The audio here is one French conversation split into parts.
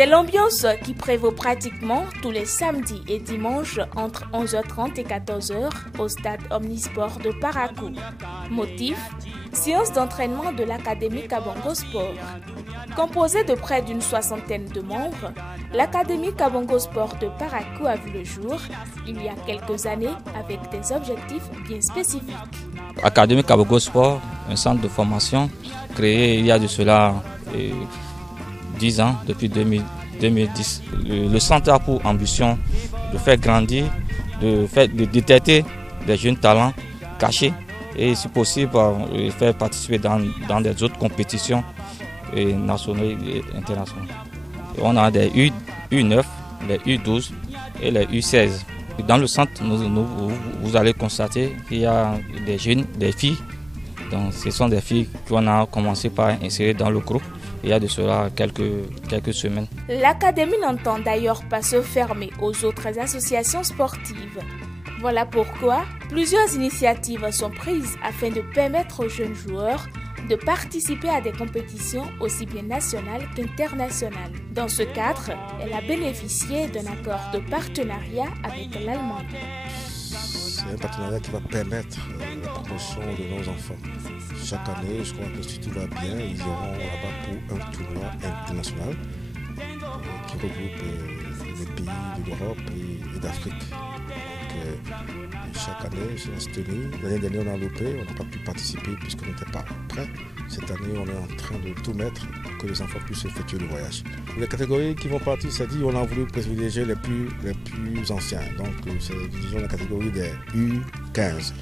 C'est l'ambiance qui prévaut pratiquement tous les samedis et dimanches entre 11h30 et 14h au stade Omnisport de Parakou. Motif: séance d'entraînement de l'Académie Kabongo Sport. Composée de près d'une soixantaine de membres, l'Académie Kabongo Sport de Parakou a vu le jour il y a quelques années avec des objectifs bien spécifiques. Académie Kabongo Sport, un centre de formation créé il y a de cela 10 ans, depuis 2010. Le centre a pour ambition de faire grandir, de détecter des jeunes talents cachés et si possible faire participer dans des autres compétitions nationales et internationales. Et on a des U9, les U12 et les U16. Dans le centre, vous allez constater qu'il y a des jeunes, des filles. Donc, ce sont des filles qu'on a commencé par insérer dans le groupe il y a de cela quelques semaines. L'académie n'entend d'ailleurs pas se fermer aux autres associations sportives. Voilà pourquoi plusieurs initiatives sont prises afin de permettre aux jeunes joueurs de participer à des compétitions aussi bien nationales qu'internationales. Dans ce cadre, elle a bénéficié d'un accord de partenariat avec l'Allemagne. C'est un partenariat qui va permettre la promotion de nos enfants. Chaque année, je crois que si tout va bien, ils iront là-bas pour un tournoi international qui regroupe les pays de l'Europe et d'Afrique. Chaque année, c'est tenu. L'année dernière, on a loupé, on n'a pas pu participer puisqu'on n'était pas prêt. Cette année, on est en train de tout mettre pour que les enfants puissent effectuer le voyage. Les catégories qui vont partir, c'est dit, on a voulu privilégier les plus anciens. Donc, c'est disons la catégorie des U15.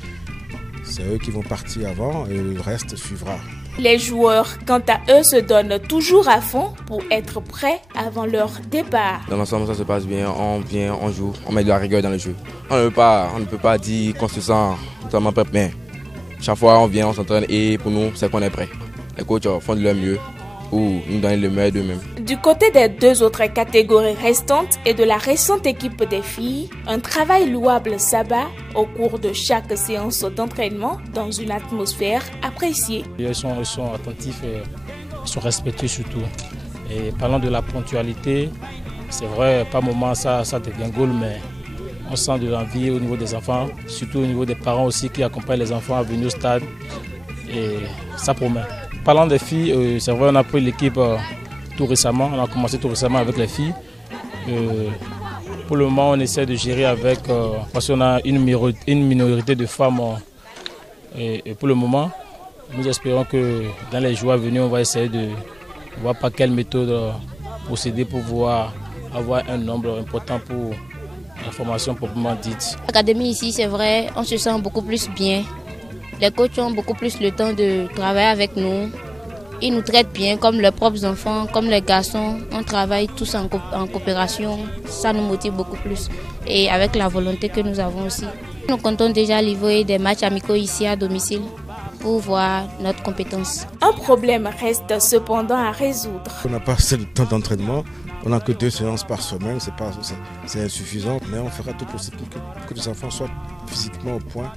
C'est eux qui vont partir avant et le reste suivra. Les joueurs, quant à eux, se donnent toujours à fond pour être prêts avant leur départ. Dans l'ensemble, ça se passe bien. On vient, on joue, on met de la rigueur dans le jeu. On ne peut pas dire qu'on se sent totalement prêt, mais chaque fois on vient, on s'entraîne et pour nous, c'est qu'on est prêt. Les coachs font de leur mieux ou nous donnent le meilleur d'eux-mêmes. Du côté des deux autres catégories restantes et de la récente équipe des filles, un travail louable s'abat au cours de chaque séance d'entraînement dans une atmosphère appréciée. Ils sont attentifs et ils sont respectueux surtout. Et parlant de la ponctualité, c'est vrai, par moments ça devient goal, mais on sent de l'envie au niveau des enfants, surtout au niveau des parents aussi qui accompagnent les enfants à venir au stade et ça promet. Parlant des filles, c'est vrai, on a pris l'équipe tout récemment, on a commencé tout récemment avec les filles. Pour le moment, on essaie de gérer avec, parce qu'on a une minorité de femmes. Et pour le moment, nous espérons que dans les jours à venir, on va essayer de voir par quelle méthode procéder pour pouvoir avoir un nombre important pour la formation proprement dite. L'académie ici, c'est vrai, on se sent beaucoup plus bien. Les coachs ont beaucoup plus le temps de travailler avec nous. Ils nous traitent bien comme leurs propres enfants, comme les garçons. On travaille tous en coopération. Ça nous motive beaucoup plus. Et avec la volonté que nous avons aussi. Nous comptons déjà livrer des matchs amicaux ici à domicile pour voir notre compétence. Un problème reste cependant à résoudre. On n'a pas assez de temps d'entraînement. On n'a que 2 séances par semaine, c'est insuffisant, mais on fera tout possible pour que les enfants soient physiquement au point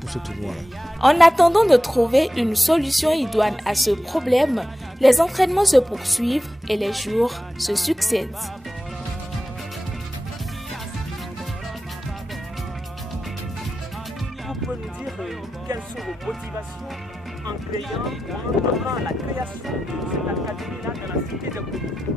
pour ce tournoi-là. En attendant de trouver une solution idoine à ce problème, les entraînements se poursuivent et les jours se succèdent. Vous pouvez nous dire quelles sont vos motivations en créant ou en entamant la création de cette académie-là dans la cité de Kourou?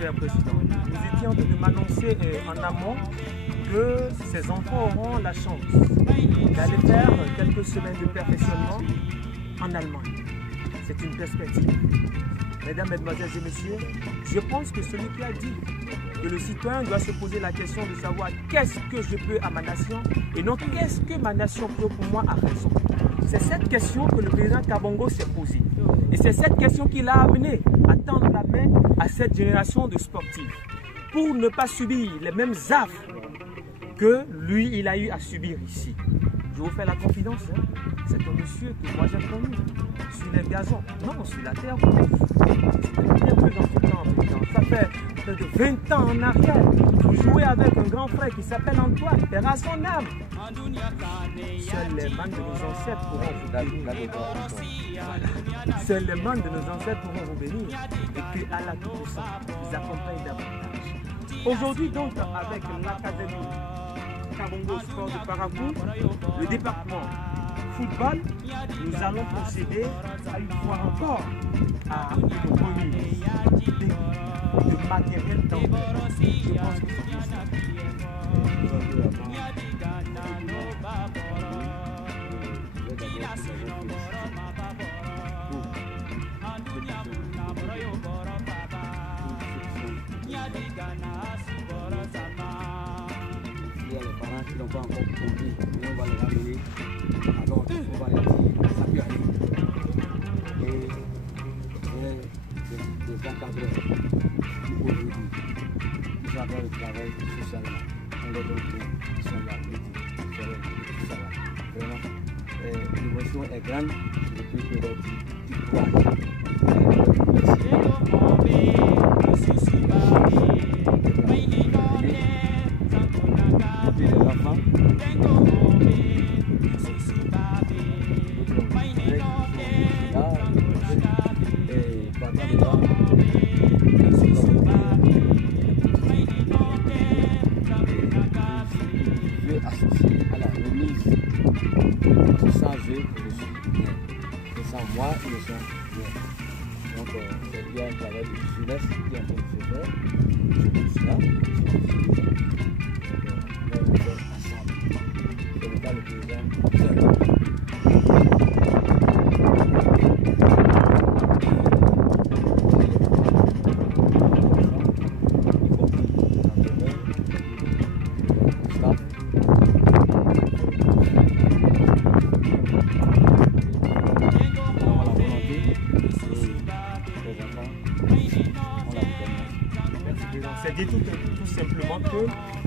Père Président, vous étiez en train de m'annoncer en amont que ces enfants auront la chance d'aller faire quelques semaines de perfectionnement en Allemagne. C'est une perspective. Mesdames, Mesdemoiselles et Messieurs, je pense que celui qui a dit que le citoyen doit se poser la question de savoir qu'est-ce que je peux à ma nation et non qu'est-ce que ma nation peut pour moi à raison. C'est cette question que le président Kabongo s'est posée. Et c'est cette question qui l'a amené à tendre la main à cette génération de sportifs pour ne pas subir les mêmes affres que lui, il a eu à subir ici. Je vous fais la confidence, hein. C'est un monsieur que moi j'ai connu sur les gazons, non, sur la terre rouge. C'était bien plus dans ce temps, président. Ça fait près de 20 ans en arrière. Vous jouez avec un grand frère qui s'appelle Antoine, père à son âme. Seuls les mains de nos ancêtres pourront vous bénir. Voilà. Seuls les mains de nos ancêtres pourront vous bénir. Et que Allah Tout-Puissant vous accompagne davantage. Aujourd'hui donc, avec l'Académie Kabongo Sport de Parakou, le département football, nous allons procéder à une fois encore à une remise de matériel dans le je pense que c'est ça. Il y a les parents qui n'ont pas encore compris, mais on va les ramener. Alors, on va les dire, ça peut aller. Et des encadreurs qui aujourd'hui, ils ont fait le travail social. On les donne bien, ils sont là, tout ça là. Vraiment, l'émotion est grande, je peux que leur dire courage. Associé à la remise, sans eux, je suis bien. Et sans moi, ils ne sont bien. Donc, c'est bien un travail de jeunesse qui est en train de se faire. Je dis cela, on est ensemble. Ce n'est pas le président seul. C'est dire tout simplement que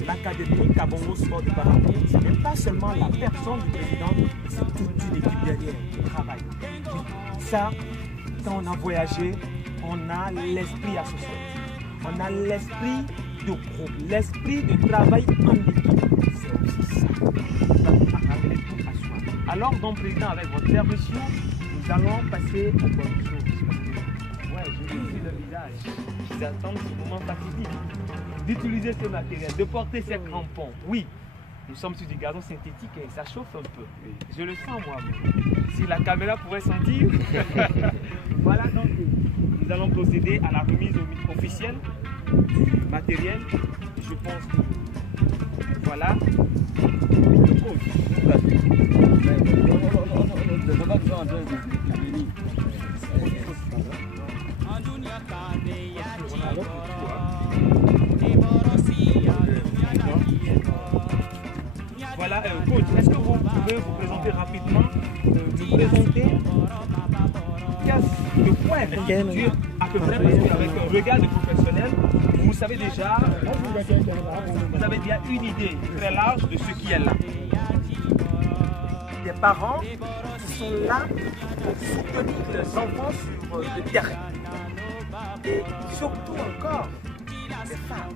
l'Académie Kabongo Sport de Parakou, ce n'est pas seulement la personne du président, c'est toute une équipe derrière qui travaille. Oui, ça, quand on a voyagé, on a l'esprit associatif, on a l'esprit de groupe, l'esprit de travail en équipe. C'est aussi ça. À ramener tout à soi. Alors, donc, président, avec votre permission, nous allons passer aux bonnes choses. Ouais, je vous dis le visage. Ils attendent ce moment fatidique d'utiliser ce matériel, de porter ces crampons. Oui, nous sommes sur du gazon synthétique et ça chauffe un peu. Je le sens moi-même. Si la caméra pourrait sentir. Voilà donc, nous allons procéder à la remise officielle du matériel. Je pense que voilà. Le coach. Voilà, coach, est-ce que vous pouvez vous présenter rapidement, nous présenter de quoi est constitué à peu près, parce qu'avec un regard de professionnel, vous savez déjà, vous avez déjà une idée très large de ce qui est là. Des parents qui sont là pour soutenir les enfants sur le terrain. Et surtout encore, des femmes,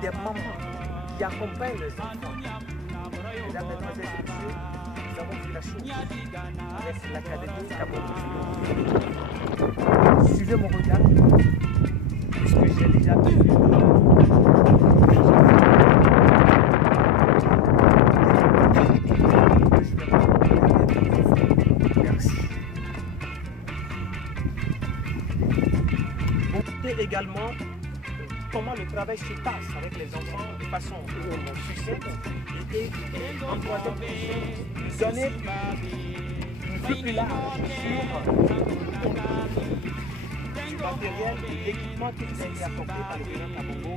des mamans qui accompagnent les enfants. Mesdames, Mesdemoiselles et Messieurs, nous avons fait la chose avec l'Académie Kabongo. Suivez mon regard, puisque j'ai déjà vu. Merci. Également comment le travail se passe avec les enfants de façon succincte. Et en troisième position, donner une vue plus large sur du matériel et l'équipement qui nous a été apporté par le président Kabongo.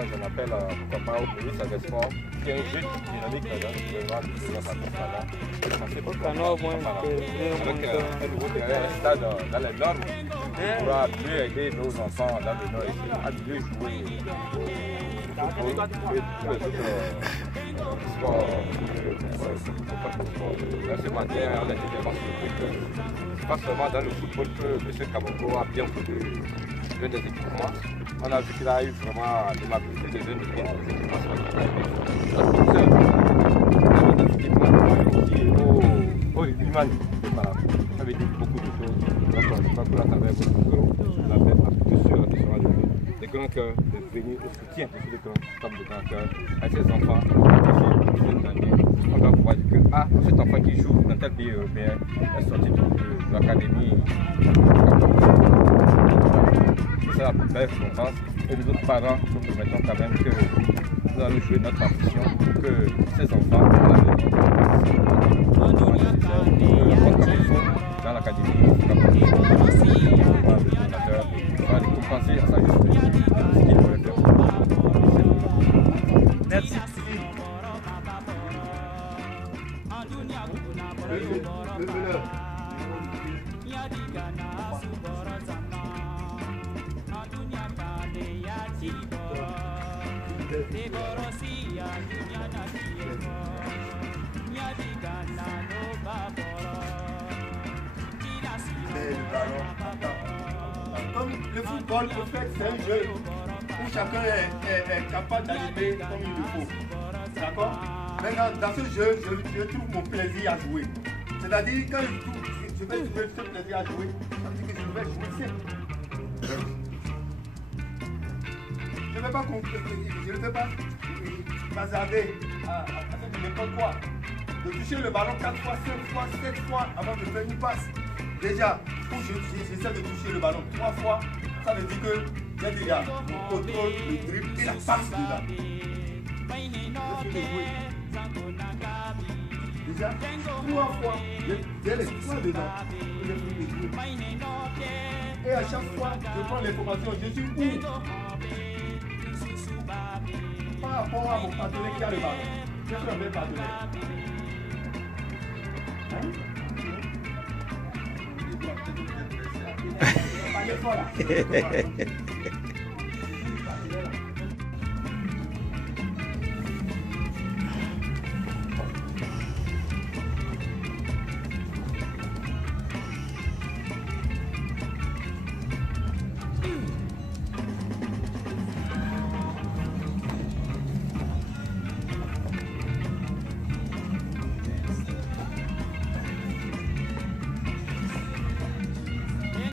J'en appelle pourquoi pas au ministre des Sports, qui est un jeu dynamique dans le gouvernement avec un nouveau terrain, un stade dans les normes, qui pourra mieux aider nos enfants dans le nord ici à mieux jouer au football et tous les autres sports. Là, ce matin, on a été vraiment surpris que pas seulement dans le football que M. Kabongo a bien fait l'un des équipements. On a vu qu'il a eu vraiment l'amabilité des jeunes des équipements au Limani. Ça veut dire beaucoup de choses. Donc, je crois que là, avec votre gros, on a fait parce que je suis sûr qu'ils seront des grands cœurs de venir au soutien de ces femmes de grands cœurs à ces enfants qui viennent d'année. On va pouvoir dire que cet enfant qui joue dans tel pays européen est sorti de l'académie. C'est la plus belle récompense et nous autres parents nous permettons quand même que nous allons jouer notre partition pour que ces enfants dans l'académie va récompenser à sa juste mesure ce qu'il pourrait faire. Merci. Comme le football, au fait, c'est un jeu où chacun est capable d'animer comme il le faut. D'accord? Maintenant, dans ce jeu, je trouve mon plaisir à jouer. C'est-à-dire, quand je vais trouver ce plaisir à jouer, ça veut dire que je vais jouer simple. Je ne vais pas bazarder à n'importe quoi. De toucher le ballon 4 fois, 5 fois, 7 fois avant de faire une passe. Déjà, quand j'essaie de toucher le ballon 3 fois, ça veut dire que j'ai déjà le contrôle, le dribble et la passe dedans. Je vais jouer. Déjà, 3 fois, j'ai les 3 dedans. Je vais jouer. Et à chaque fois, je prends l'information, je suis où? Par rapport à mon partenaire qui a le ballon. Je suis un même partenaire. Pas